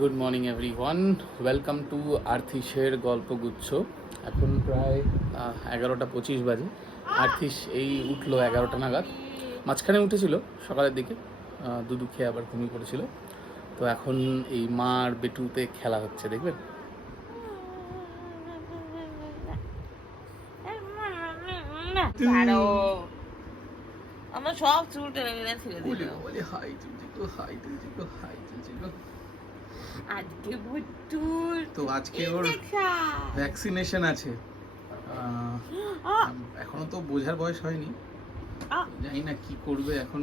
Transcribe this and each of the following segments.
Good morning everyone, welcome to আর্থিসের গল্পগুচ্ছ। এখন প্রায় 11:25 বাজে। আর্থিস এই উঠলো 11টা নাগাদ। মাঝখানে উঠেছিল সকালের দিকে, দুধু খেয়ে আবার ঘুমিয়ে পড়েছিল। তো এখন এই মার বেটুতে খেলা হচ্ছে, দেখবেন। আমার সব চুল টেনে টেনে ছেড়ে দিল। আজকে বুটুর তো আজকে ওর ভ্যাকসিনেশন আছে। এখনো তো বোঝার বয়স হয়নি, জানি না কি করবে এখন।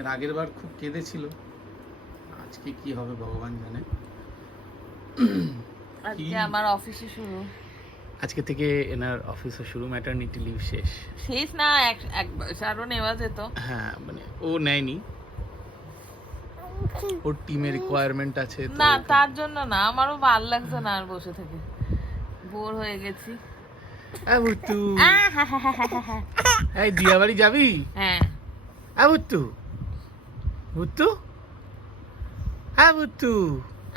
এর আগের বার খুব কেঁদেছিল, আজকে কি হবে ভগবান জানে। আজকে আমার অফিসে শুরু, আজকে থেকে এনার অফিসে শুরু, ম্যাটারনিটি লিভ শেষ। শেষ না, আরো নেওয়া যেত। হ্যাঁ, মানে ও নেয়নি, ওর টিমের রিকোয়ারমেন্ট আছে। না, তার জন্য না, আমারও ভালো লাগছে না আর বসে থেকে, বোর হয়ে গেছি। বুট্টু, এই দিয়া বাড়ি যাবি? হ্যাঁ বুট্টু, বুট্টু, হ্যাঁ বুট্টু।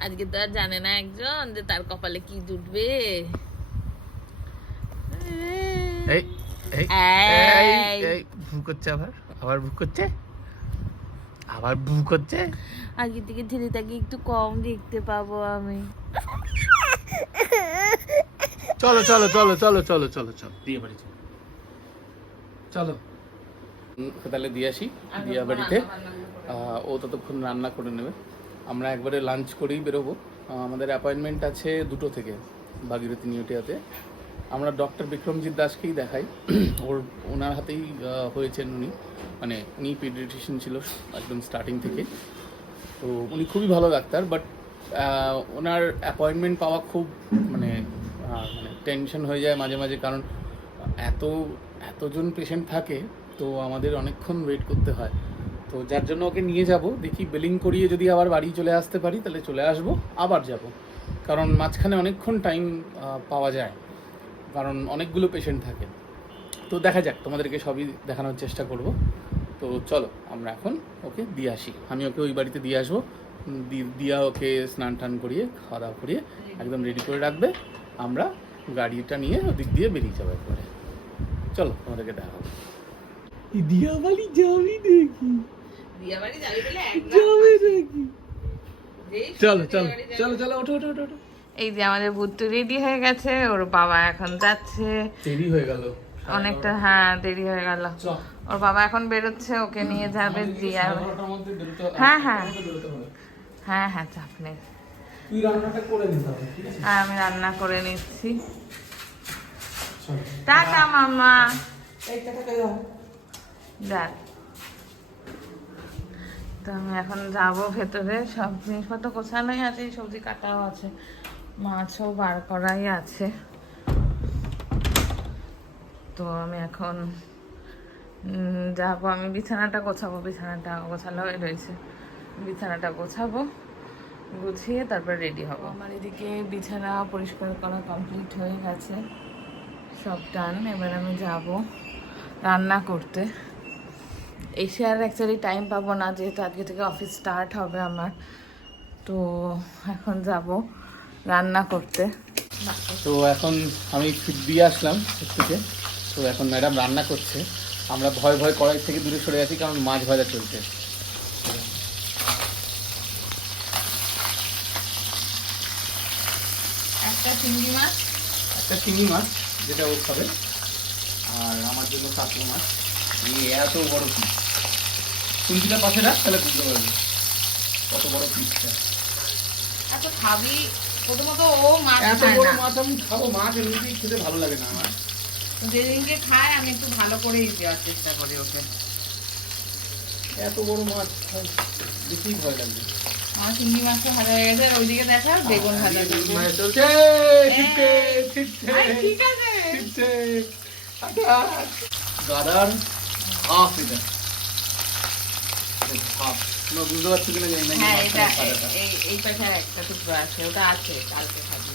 আজকে তো আর জানে না একজন যে তার কপালে কি জুটবে। এই এই এই ভু করছে, আবার ভু করছে, আবার ভু করছে। আগের থেকে ছেলেটাকে একটু কম দেখতে পাবো আমি। চলো চলো চলো চলো চলো চলো চলো দিয়ে বাড়ি চলো, চলো তাহলে দিয়ে আসি দিয়া বাড়িতে। ও ততক্ষণ রান্না করে নেবে, আমরা একবারে লাঞ্চ করেই বেরোবো। আমাদের অ্যাপয়েন্টমেন্ট আছে 2টো থেকে ভাগীরথী নিউটিয়াতে। আমরা ডক্টর বিক্রমজিৎ দাসকেই দেখাই। ওনার হাতেই হয়েছেন উনি, মানে উনি পিডিয়াট্রিশিয়ান ছিল একদম স্টার্টিং থেকে। তো উনি খুবই ভালো ডাক্তার, বাট ওনার অ্যাপয়েন্টমেন্ট পাওয়া খুব মানে টেনশন হয়ে যায় মাঝে মাঝে, কারণ এতজন পেশেন্ট থাকে, তো আমাদের অনেকক্ষণ ওয়েট করতে হয়। তো যার জন্য ওকে নিয়ে যাব, দেখি বিলিং করিয়ে যদি আবার বাড়ি চলে আসতে পারি তাহলে চলে আসবো, আবার যাব। কারণ মাঝখানে অনেকক্ষণ টাইম পাওয়া যায়, কারণ অনেকগুলো পেশেন্ট থাকে। তো দেখা যাক, তোমাদেরকে সবই দেখানোর চেষ্টা করব। তো চলো আমরা এখন ওকে দিয়ে আসি, আমি ওকে ওই বাড়িতে দিয়ে আসবো। দিয়া ওকে স্নান টান করিয়ে খাওয়া দাওয়া করিয়ে একদম রেডি করে রাখবে, আমরা গাড়িটা নিয়ে ওদিক দিয়ে বেরিয়ে যাবো একবারে। চলো তোমাদেরকে দেখাবো। দিয়া বাড়ি যাবি দেখি, চলো চলো চলো চলো, ওঠো ওঠো ওঠো। এই যে আমাদের বুট্টু রেডি হয়ে গেছে, ওর বাবা এখন যাচ্ছে। দেরি হয়ে গেল অনেকটা, হ্যাঁ দেরি হয়ে গেল। ওর বাবা এখন বেরোচ্ছে, ওকে নিয়ে যাবে দিয়া। হ্যাঁ হ্যাঁ হ্যাঁ হ্যাঁ, চাপ নেই, তুই রান্নাটা করে নিতে হবে, ঠিক আছে? হ্যাঁ আমি রান্না করে নিচ্ছি। টাটা মামা। দেখ, তো আমি এখন যাবো ভেতরে, সব জিনিসপত্র গোছানোই আছে, সবজি কাটাও আছে, মাছও বার করাই আছে। তো আমি এখন যাবো, আমি বিছানাটা গোছাবো, বিছানাটা গোছানো হয়ে রয়েছে, বিছানাটা গোছাবো, গুছিয়ে তারপর রেডি হব। আমার এদিকে বিছানা পরিষ্কার করা কমপ্লিট হয়ে গেছে, সব ডান। এবার আমি যাব রান্না করতে। এসে আর অ্যাকচুয়ালি টাইম পাবো না, যেহেতু আজকে থেকে অফিস স্টার্ট হবে আমার। তো এখন যাব রান্না করতে। তো এখন আমি দিয়ে আসলাম থেকে, তো এখন ম্যাডাম রান্না করছে। আমরা ভয় ভয় কড়াই থেকে দূরে সরে আছি, কারণ মাছ ভাজা চলছে। একটা চিংড়ি মাছ, যেটা ও খাবে, আর আমার জন্য কাতলা মাছ। এত বড় পিস, কুঞ্চিটা পাশে রাখ, তাহলে বুঝতে পারবি কত বড় পিসটা। এত খাবি? প্রথমত ও মাছ এত বড় মাছ আমি খাবো? মাছ এমনিতেই খেতে ভালো লাগে না আমার। যেদিনকে খায় আমি একটু ভালো করেই দেওয়ার চেষ্টা করি ওকে। এত বড় মাছ দেখেই ভয় লাগবে। আমার চিংড়ি মাছটা ভাজা হয়ে গেছে, ওইদিকে দেখা বেগুন ভাজা চলছে। ঠিক আছে, গাদার হাফ, এটা হাফ। তোমরা বুঝতে পারছো কিনা জানি না। হ্যাঁ, এটা এই পাশে একটা টুকরো আছে, ওটা আছে, কালকে খাবি।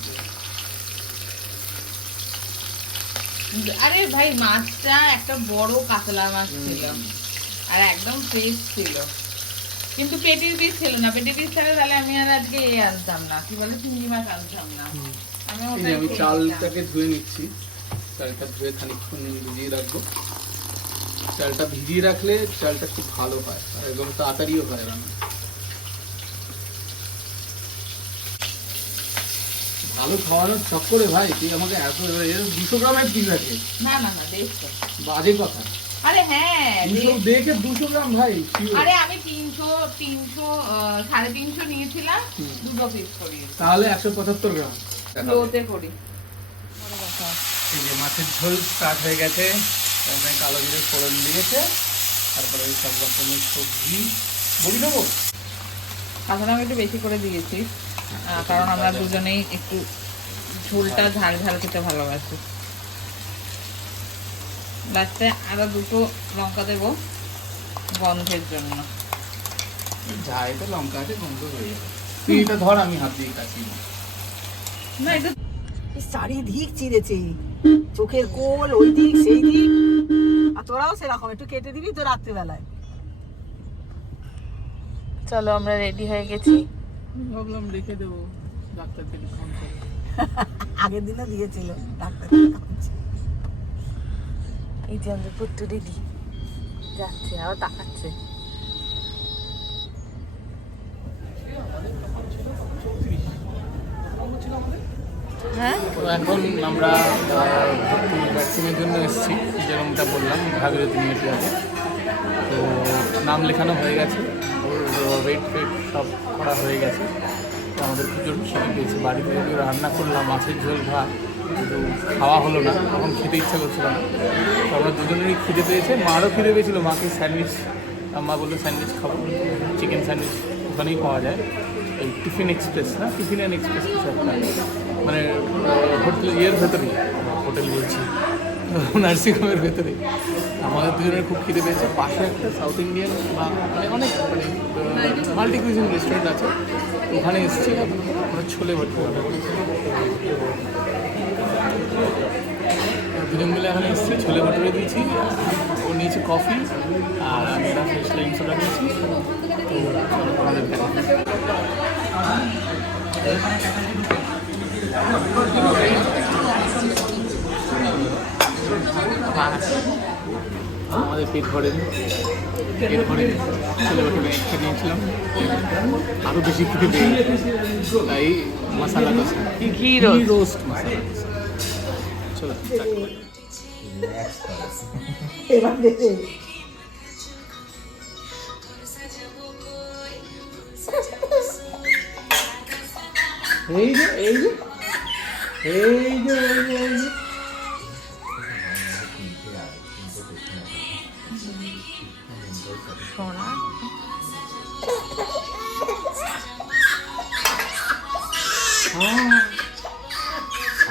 আরে ভাই, মাছটা একটা বড় কাতলা মাছ ছিল, আর একদম ফ্রেশ ছিল। কিন্তু পেটির পিস ছিল না, পেটির পিস থাকলে তাহলে আমি আর আজকে আনতাম না, কি বলে চিংড়ি মাছ আনতাম না। আমি চালটাকে ধুয়ে নিচ্ছি, চালটা ধুয়ে খানিকক্ষণ ভিজিয়ে রাখবো। চালটা ভিজিয়ে রাখলে চালটা খুব ভালো হয় এবং তাড়াতাড়িও হয় রান্না। ভালো খাওয়ানোর চক্করে ভাই তুই আমাকে এত 200 গ্রামের পিস আছে। না না না দেখো বাজে কথা। আরে হ্যাঁ 200 দেখে 200 গ্রাম ভাই। আরে আমি 300 350 নিয়েছিলাম, দুটো পিস করিয়েছি, তাহলে 175 গ্রাম লোতে করি। এই যে মাছের ঝোল স্টার্ট হয়ে গেছে, তারপরে কালো জিরে ফোড়ন দিয়েছে, তারপরে ওই সব রকমের সবজি বড়ি দেবো। কাঁচা লঙ্কা একটু বেশি করে দিয়েছি, কারণ আমরা দুজনেই একটু ঝোলটা ঝাল ঝাল খেতে ভালোবাসি। লাস্টে আরো দুটো লঙ্কা দেবো গন্ধের জন্য। যাই তো লঙ্কা আছে, গন্ধ হয়ে যাবে। তুই এটা ধর, আমি হাত দিয়ে কাছি না এটা চারিদিক চিরেছে, চোখের কোল ওই দিক সেই দিক, আর তোরাও সেরকম একটু কেটে দিবি তো রাত্রিবেলায়। চলো আমরা রেডি হয়ে গেছি। ভাবলাম রেখে দেবো, ডাক্তার থেকে ফোন করে। আগের দিনও দিয়েছিল ডাক্তার। এই যে আমাদের পুত্র রেডি যাচ্ছে, আবার তাকাচ্ছে। হ্যাঁ তো এখন আমরা ভ্যাকসিনের জন্য এসেছি, যেরকমটা বললাম ভাগীরথী মেডিকেলে। তো নাম লেখানো হয়ে গেছে, ওর ওয়েট ফেট সব করা হয়ে গেছে। তো আমাদের প্রচুর খিদে পেয়েছে, বাড়িতে যদি রান্না করলাম মাছের ঝোল ভাত, কিন্তু খাওয়া হলো না, তখন খেতে ইচ্ছা করছিল না। তো আমরা দুজনেরই খিদে পেয়েছে, মারও খিদে পেয়েছিলো। মাকে স্যান্ডউইচ, মা বললো স্যান্ডউইচ খাবো, চিকেন স্যান্ডউইচ ওখানেই পাওয়া যায়, এই টিফিন এক্সপ্রেস না, টিফিন অ্যান্ড এক্সপ্রেস কিছু একটা, মানে হোটেল ভেতরেই, হোটেল বলছি নার্সিংহোমের ভেতরে। আমাদের দুজনের খুব খিদে পেয়েছে। পাশে একটা সাউথ ইন্ডিয়ান বা মানে অনেক মাল্টি কুইজিন রেস্টুরেন্ট আছে, ওখানে এসেছি। আমরা ছোলে ভটুরে দুজন মিলে এখানে এসেছি, ছোলে ভটুরে দিয়েছি, ও নিয়েছে কফি আর আমি একটা ফ্রেশ লাইম সোডা নিয়েছি। তো আমাদের আমাদের পেট ভরেনি, ছোলে ভটুরে একটা নিয়েছিলাম, আরও বেশি খেতে পেয়ে তাই মশালা দোসা, ঘি রোস্ট মশালা দোসা। চলো এবার দেখে এই যে এই যে এই যে এই যে সোনা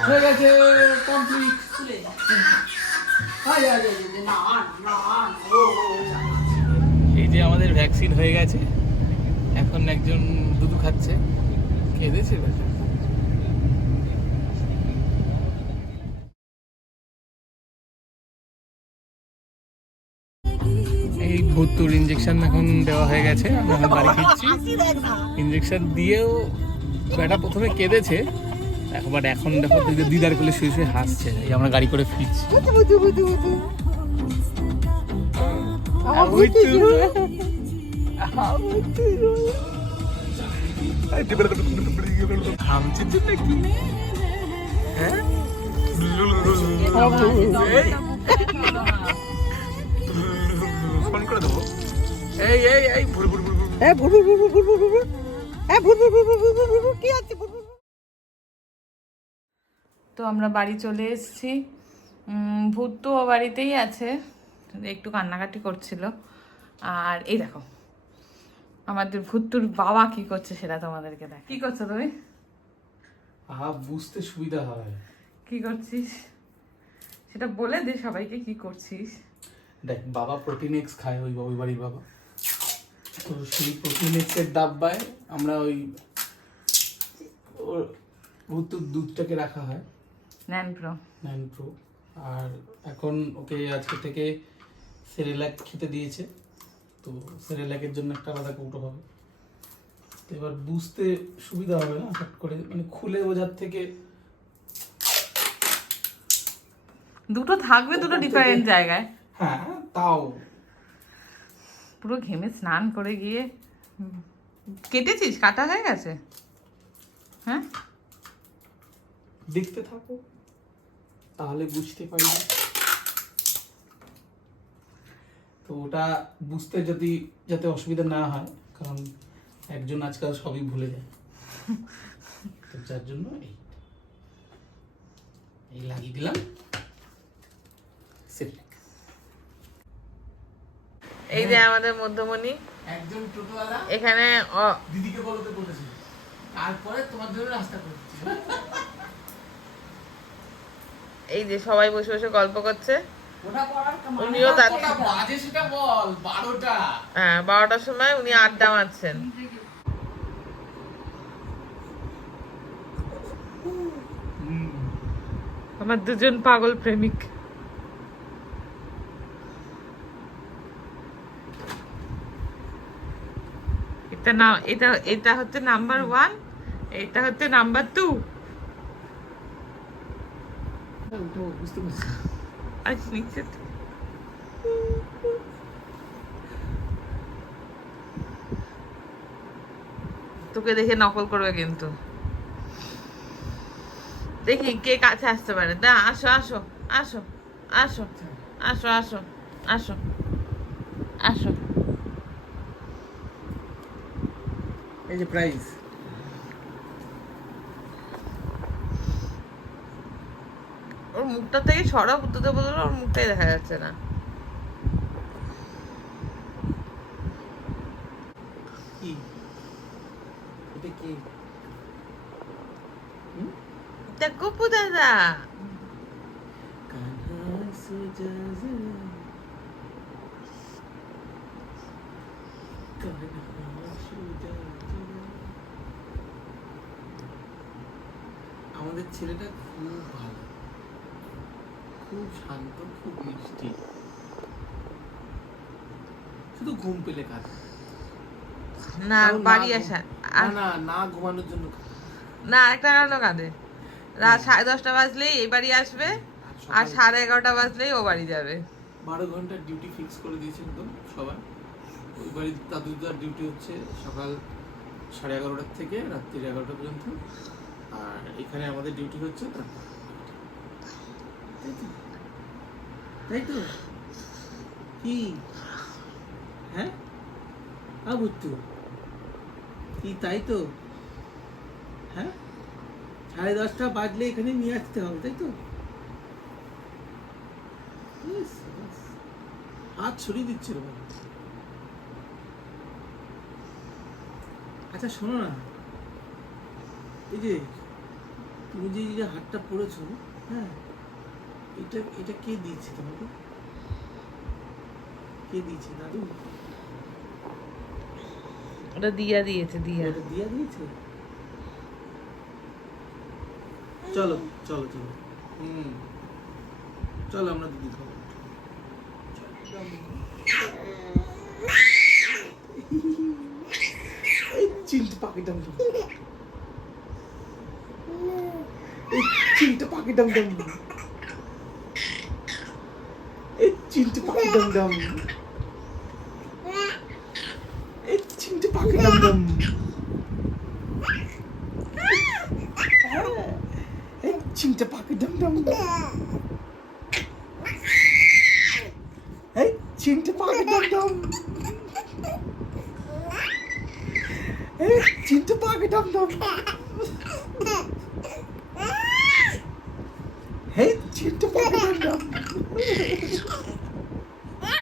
হয়ে গেছে কমপ্লিট। এই যে আমাদের ভ্যাকসিন হয়ে গেছে, এখন একজন দুধু খাচ্ছে, খেয়েছে। এই ভুতুর ইঞ্জেকশন এখন দেওয়া হয়ে গেছে, আমরা এখন বাড়ি ফিরছি। ইঞ্জেকশন দিয়েও ব্যাটা প্রথমে কেঁদেছে, এখন দেখো দিদার কোলে শুয়ে শুয়ে হাসছে। এই আমরা গাড়ি করে ফিরছি। ফোন করে দেবো। এই এই এই ভুর ভুর ভুর ভুর। কি আছে? তো আমরা বাড়ি চলে এসেছি। ভূত তো বাড়িতেই আছে, একটু কান্নাকাটি করছিল। আর এই দেখো আমাদের ভূতুর বাবা কি করছে সেটা তোমাদেরকে দেখ। কি করছো তুমি? বুঝতে সুবিধা হয়। কি করছিস সেটা বলে দে সবাইকে, কি করছিস। দেখ, বাবা প্রোটিনেক্স খায়, ওই বাড়ির বাবা। তো সেই প্রোটিনেক্সের ডাব্বায় আমরা ওই ভুতুর দুধটাকে রাখা হয়, ন্যানপ্রো। আর এখন ওকে আজকে থেকে সেরেলাক খেতে দিয়েছে। তো সেরেলাকের জন্য একটা আলাদা কৌটো হবে। তো এবার বুঝতে সুবিধা হবে না, হট করে মানে খুলে বোঝার থেকে। দুটো থাকবে, দুটো ডিফারেন্ট জায়গায়। হ্যাঁ তাও পুরো ঘেমে স্নান করে গিয়ে কেটেছিস, কাটা হয়ে গেছে? হ্যাঁ, দেখতে থাকো তাহলে বুঝতে পারবে। তো ওটা বুঝতে যদি যাতে অসুবিধা না হয়, কারণ একজন আজকাল সবই ভুলে যায়, তো যার জন্য এই লাগিয়ে দিলাম। এই যে আমাদের মধ্যমণি একজন টোটোওয়ালা এখানে দিদিকে বলতে বলেছিল, তারপরে তোমার জন্য রাস্তা করে দিচ্ছি। এই যে সবাই বসে বসে গল্প করছে। ওটা করার উনিও তার বাজে সেটা বল, 12টা। হ্যাঁ, 12টার সময় উনি আড্ডা মারছেন। আমার দুজন পাগল প্রেমিক। এটা হচ্ছে নাম্বার 1, এটা হচ্ছে নাম্বার 2। বুঝতে পারছি। আজ নিচে তোকে দেখে নকল করবে কিন্তু। দেখি কে কাছে আসতে পারে। দা, আসো আসো আসো আসো আসো আসো আসো আসো। এই যে প্রাইস। ওর মুখটা থেকে সরা বুদ্ধতে বললো, ওর মুখটাই দেখা যাচ্ছে না। কি এটা কি? তা গপু দাদা, আমাদের ছেলেটা খুব ভালো, খুব শান্ত, খুব মিষ্টি, শুধু ঘুম পেলে কাজ। না বাড়ি আসা না না ঘুমানোর জন্য না, একটা কারণও কাঁদে। রাত 10:30 বাজলেই এই বাড়ি আসবে, আর 11:30 বাজলেই ও বাড়ি যাবে। 12 ঘন্টার ডিউটি ফিক্স করে দিয়েছে একদম সবার। ওই বাড়ির দাদুদার ডিউটি হচ্ছে সকাল 11:30 থেকে রাত্রি 11টা পর্যন্ত, আর এখানে আমাদের ডিউটি হচ্ছে তাই তো কি? হ্যাঁ বুঝতো কি? তাই তো হ্যাঁ, 10:30 বাজলে এখানে নিয়ে আসতে হবে, তাই তো? হাত ছড়িয়ে দিচ্ছে রে বাবা। আচ্ছা শোনো না, এই যে তুমি যে হাতটা পরেছো, হ্যাঁ, এটা কে দিয়েছে তোমাকে? কে দিয়েছে? দাদু? ওটা দিয়া দিয়েছে। দিয়া দিয়েছে। চলো চলো চলো, চলো আমরা দিদি খাবো। এই চিলটা পাখি ডাম ডাম, এই চিলটা পাখি ডাম ডাম, এই চিলটা পাখি ডাম ডাম, এই চিলটা পাখি ডাম ডাম, এই চিলটা পাখি ডাম ডাম, এই চিলটা পাখি ডাম ডাম, এই চিলটা পাখি ডাম ডাম।